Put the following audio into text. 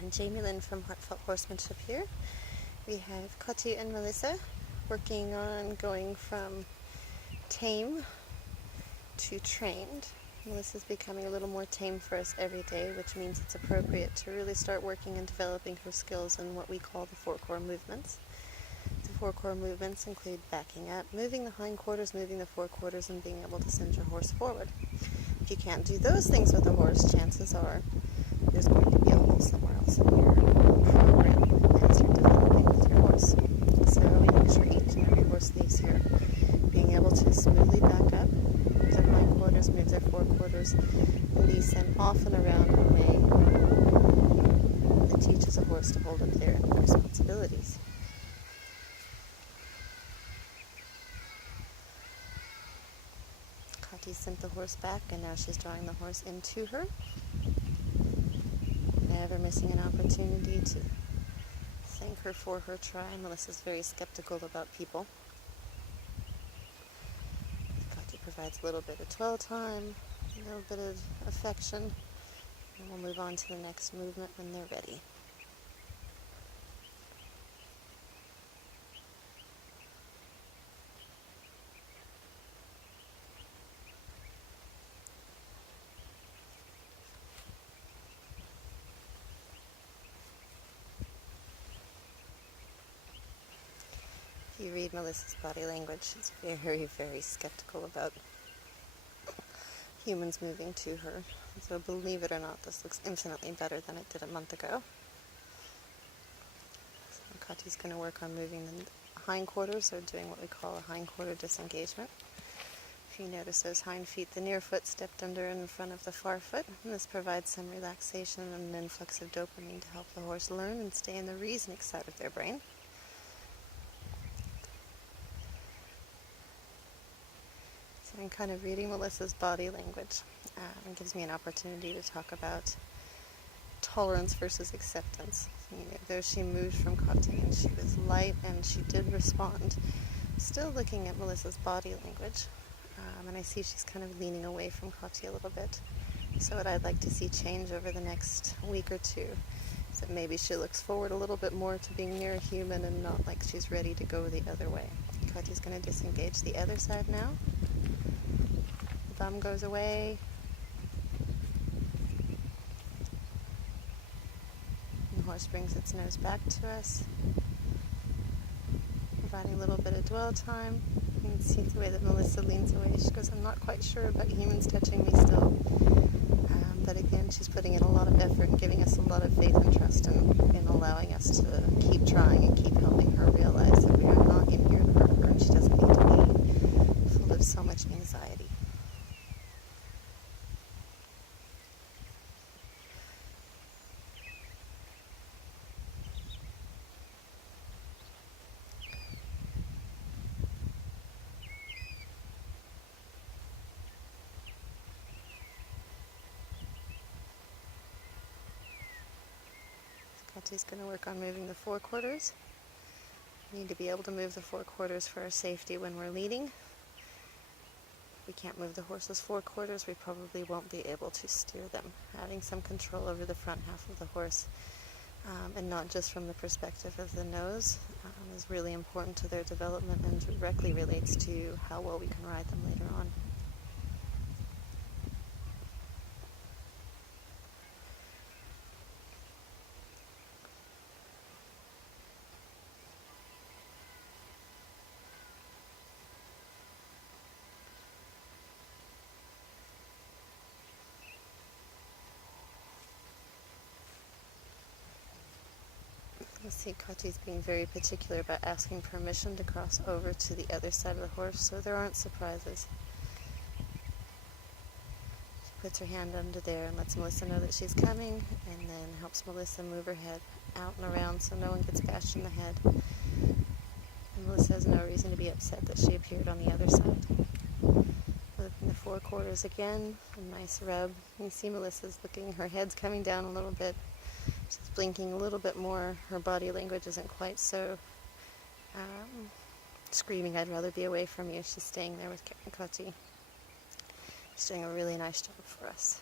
And Jamie Lynn from Heartfelt Horsemanship here. We have Kati and Melissa working on going from tame to trained. Melissa's becoming a little more tame for us every day, which means it's appropriate to really start working and developing her skills in what we call the 4 core movements. The 4 core movements include backing up, moving the hindquarters, moving the forequarters, and being able to send your horse forward. If you can't do those things with a horse, chances are there's going to be a hole somewhere else in your program as you're developing with your horse. So make sure each and every horse leaves here being able to smoothly back up, move their hindquarters, move their forequarters, release them off and around in a way that teaches a horse to hold up their responsibilities. Kati sent the horse back, and now she's drawing the horse into her. Never missing an opportunity to thank her for her try. Melissa's very skeptical about people. Kati provides a little bit of dwell time, a little bit of affection, and we'll move on to the next movement when they're ready. If you read Melissa's body language, she's very, very skeptical about humans moving to her. So believe it or not, this looks infinitely better than it did a month ago. So Kati's going to work on moving the hindquarters, or doing what we call a hindquarter disengagement. If you notice those hind feet, the near foot stepped under in front of the far foot, and this provides some relaxation and an influx of dopamine to help the horse learn and stay in the reasoning side of their brain. So I'm kind of reading Melissa's body language. It gives me an opportunity to talk about tolerance versus acceptance. Though she moved from Kati and she was light and she did respond, still looking at Melissa's body language, and I see she's kind of leaning away from Kati a little bit. So what I'd like to see change over the next week or two is that maybe she looks forward a little bit more to being near a human and not like she's ready to go the other way. Kati's going to disengage the other side now. The bum goes away. The horse brings its nose back to us, providing a little bit of dwell time. You can see the way that Melissa leans away. She goes, I'm not quite sure about humans touching me still. But again, she's putting in a lot of effort and giving us a lot of faith and trust in allowing us to keep trying and keep helping her realize that we are not in here to hurt her, and she doesn't need to be full of so much anxiety. Kati's going to work on moving the forequarters. We need to be able to move the forequarters for our safety when we're leading. If we can't move the horse's forequarters, we probably won't be able to steer them. Having some control over the front half of the horse, and not just from the perspective of the nose, is really important to their development and directly relates to how well we can ride them later on. You see Kati's being very particular about asking permission to cross over to the other side of the horse, so there aren't surprises. She puts her hand under there and lets Melissa know that she's coming, and then helps Melissa move her head out and around so no one gets bashed in the head. And Melissa has no reason to be upset that she appeared on the other side. Moving the forequarters again, a nice rub. You see Melissa's looking, her head's coming down a little bit. She's blinking a little bit more. Her body language isn't quite so screaming, I'd rather be away from you. She's staying there with Kati. She's doing a really nice job for us.